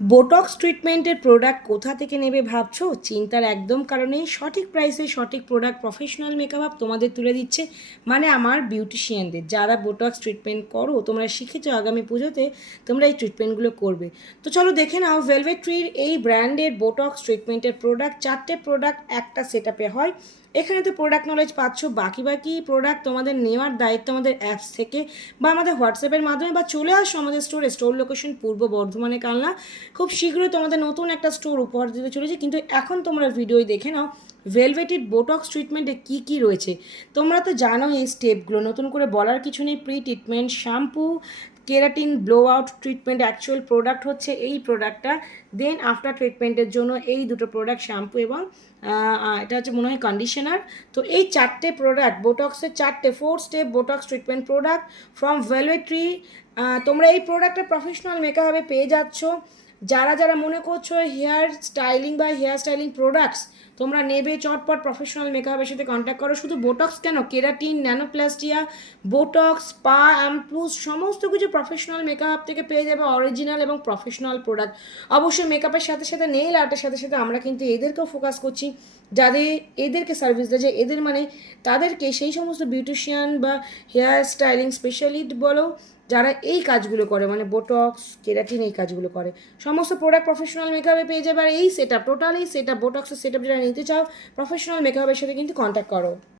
Botox ট্রিটমেন্টের product কোথা থেকে নেবে ভাবছো? চিন্তার একদম কারণেই সঠিক প্রাইসে সঠিক প্রোডাক্ট প্রফেশনাল মেকআপ আপ তোমাদের তুলে দিচ্ছে, মানে আমার বিউটিশিয়ানদের। যারা বোটক্স ট্রিটমেন্ট করো, তোমরা শিখেছো আগামী পুজোতে তোমরা এই ট্রিটমেন্টগুলো করবে। তো চলো দেখে নাও ভেলভেট ট্রির এই ব্র্যান্ডের বোটক্স ট্রিটমেন্টের প্রোডাক্ট। 4টে প্রোডাক্ট একটা সেট আপে হয়। এখানে তো প্রোডাক্ট নলেজ পাচ্ছ, বাকি বাকি প্রোডাক্ট তোমাদের নেওয়ার দায়িত্ব আমাদের অ্যাপস থেকে বা আমাদের হোয়াটসঅ্যাপের মাধ্যমে, বা চলে আসো আমাদের স্টোর লোকেশন পূর্ব বর্ধমানে কালনা। খুব শীঘ্রই তোমাদের নতুন একটা স্টোর উপহার দিতে চলেছে, কিন্তু এখন তোমরা ভিডিওই দেখে নাও ভেলভেটের বোটক্স ট্রিটমেন্টে কী কী রয়েছে। তোমরা তো জানো এই স্টেপগুলো, নতুন করে বলার কিছু নেই। Pre treatment, shampoo, keratin, blow out treatment, actual product হচ্ছে এই প্রোডাক্টটা। দেন আফটার ট্রিটমেন্টের জন্য এই দুটো প্রোডাক্ট, শ্যাম্পু এবং এটা হচ্ছে মনে হয় কন্ডিশনার। তো এই 4টে প্রোডাক্ট বোটক্সের, 4 step botox treatment product from Velvet Tree. তোমরা এই প্রোডাক্টটা প্রফেশনাল মেকআপে পেয়ে যাচ্ছ। যারা যারা মনে করছো হেয়ার স্টাইলিং বা হেয়ার স্টাইলিং প্রোডাক্টস তোমরা নেবে, চটপট প্রফেশনাল মেকআপের সাথে কন্ট্যাক্ট করো। শুধু বোটক্স কেন, কেরাটিন, ন্যানোপ্লাস্টিয়া, বোটক্স, স্পা, অ্যাম্পুস, সমস্ত কিছু প্রফেশনাল মেকআপ থেকে পেয়ে যাবে অরিজিনাল এবং প্রফেশনাল প্রোডাক্ট। অবশ্যই মেকআপের সাথে সাথে নেইল আর্টের সাথে সাথে আমরা কিন্তু এদেরকেও ফোকাস করছি, যাদের এদেরকে সার্ভিস দেয়, যে এদের মানে তাদেরকে সেই সমস্ত বিউটিশিয়ান বা হেয়ার স্টাইলিং স্পেশালিস্ট বলো, যারা এই কাজগুলো করে, মানে বোটক্স, কেরাটিন, এই কাজগুলো করে। সমস্ত প্রোডাক্ট প্রফেশনাল মেকআপে পেয়ে যাবে। আর এই সেট আপ, টোটাল এই সেট আপ বোটক্সের সেট আপ যারা নিতে চাও প্রফেশনাল মেকআপের সাথে কিন্তু কন্ট্যাক্ট করো।